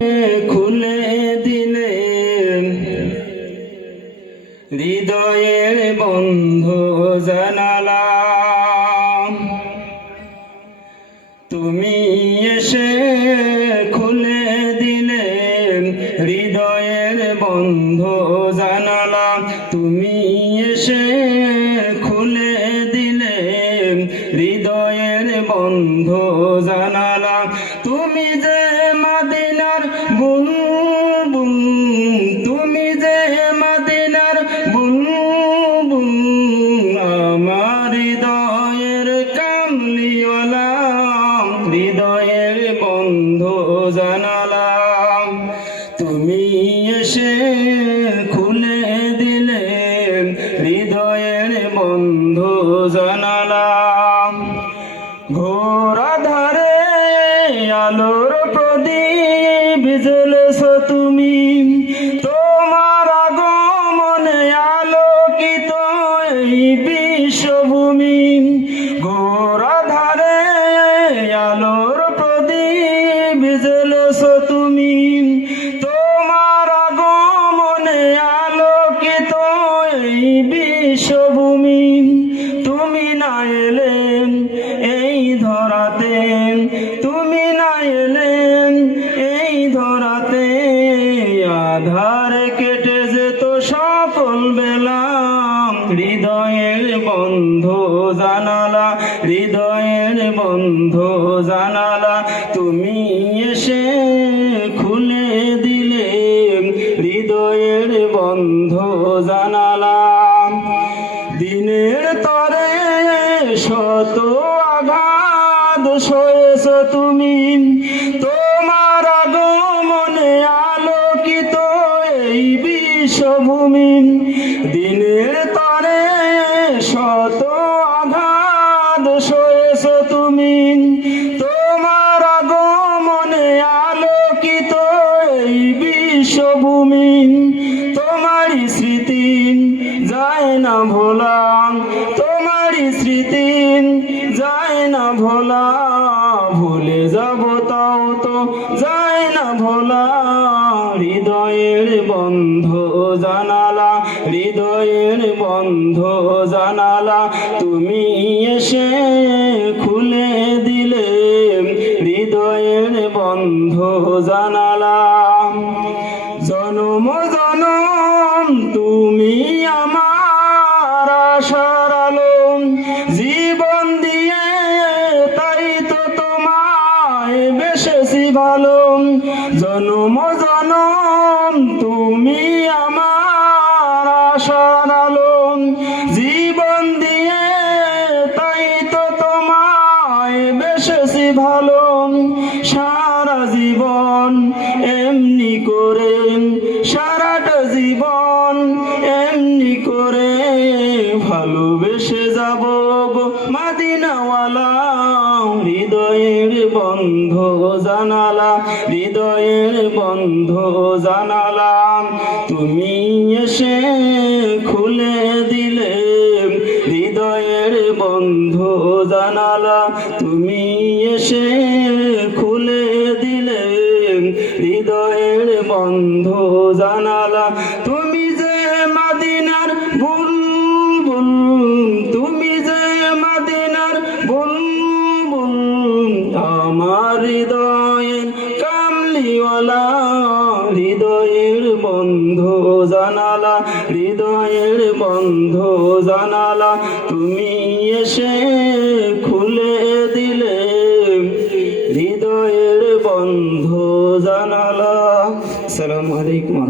খুলে দিলে হৃদয়ের বন্ধ জানালা। তুমি এসে খুলে দিলে হৃদয়ের বন্ধ জানালা। তুমি এসে খুলে দিলে হৃদয়ের বন্ধ জানালা। তুমি যে মদিনার বুলবুল, তুমি যে মদিনার বুলবুল, আমার হৃদয়ের কামলিওয়ালা, হৃদয়ের বন্ধ জানালা। তুমি এসে খুলে দিলে হৃদয়ের বন্ধ জানালা। ঘোর আঁধারে আলোর প্রদীপ জ্বেলেছ তুমি, তোমার আগমনে আলোকিত এই বিশ্বভূমি। ঘোর আঁধারে আলোর প্রদীপ জ্বেলেছ তুমি, তোমার আগমনে আলোকিত এই বিশ্বভূমি। তুমি না এলে এই ধরাতে, তুমি না এলে এই ধরাতে, আধার কেটে যেত সকল বেলা। হৃদয়ের বন্ধ জানালা, হৃদয়ের বন্ধ জানালা। তুমি এসে খুলে দিলে হৃদয়ের বন্ধ জানালা। দিনের তরে শত আঘাত সয়েছ তুমি, তোমার আগমনে আলোকিত এই বিশ্বভূমি। দিনের তরে শত আঘাত সয়েছ তুমি, তোমার আগমনে আলোকিত এই বিশ্বভূমি। তোমারই স্মৃতি যায় না ভোলা, তোমারই স্মৃতি যায় না ভোলা। ভুলে যাব তাও তো যায় না ভোলা। হৃদয়ের বন্ধ জানালা, হৃদয়ের বন্ধ জানালা। তুমি এসে খুলে দিলে হৃদয়ের বন্ধ জানালা। জনম জনম তুমি আমার আশার আলো, জীবন দিয়ে তাই তো তোমায় বেসেছি ভালো। জনম জনম তুমি আমার আশার আলো, জীবন দিয়ে তাই তো তোমায় বেসেছি ভালো। সারা জীবন এমনি করে, সারাটা জীবন এমনি করে ভালোবেসে যাব গো মদিনাওয়ালা। হৃদয়ের বন্ধ জানালা, হৃদয়ের বন্ধ জানালা। তুমি এসে খুলে দিলে হৃদয়ের বন্ধ জানালা। তুমি এসে খুলে দিলে হৃদয়ের বন্ধ জানালা। তুমি যে মদিনার বুলবুল, তুমি যে মদিনার বুলবুল, আমার হৃদয়ের কামলিওয়ালা, হৃদয়ের বন্ধ জানালা, হৃদয়ের বন্ধ জানালা। তুমি এসে খুলে দিলে হৃদয়ের বন্ধ জানালা। আসসালামু আলাইকুম।